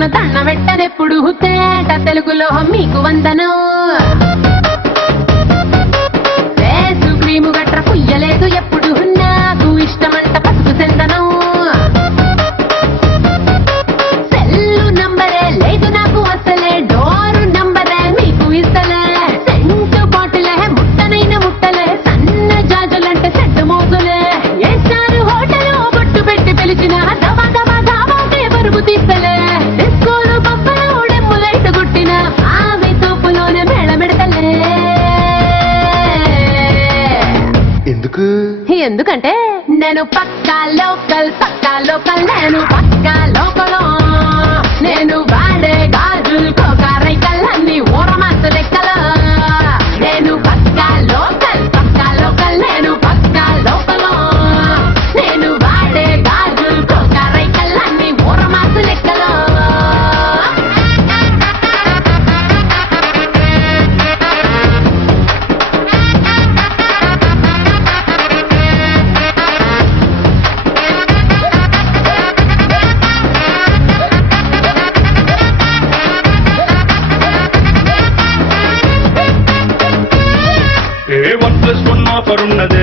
తన దండ పెట్టనెప్పుడు తేట తెలుగులో మీకు వందనం వేసు క్రీము గట్ర పుయ్యలేదు ఎప్పుడు నాకు ఇష్టమంట పసుపు చందనం సెల్లు నంబరే లేదు నాకు అసలే డోరు నంబరే మీకు ఇస్తలే సెంటు బాటిలే ముట్టనైన ముట్టలే సన్న జాజులంటే సెట్టు మోజులే ఏసారు హోటలు బొట్టు పెట్టి పిలిచిన దవా దవా దావాకే బరువు తీస్తలే డిస్కోలు బొబ్బలు డెమ్ములైట గుట్టిన ఆమె తోపులోనే మేళమెడతలే ఎందుకంటే నేను పక్కా లోకల్ నేను పక్కా లోకలో నేను వాడే గాజులు కోకారైకల్లన్నీ ఊరమాస లెక్కలో నేను పక్కా లోకల్ నేను పక్కా లోకలో నేను వాడే గాజులు కోకారైకల్లన్నీ ఊరమాస లెక్కలో ఏ 1+1 ఆఫర్ ఉన్నదే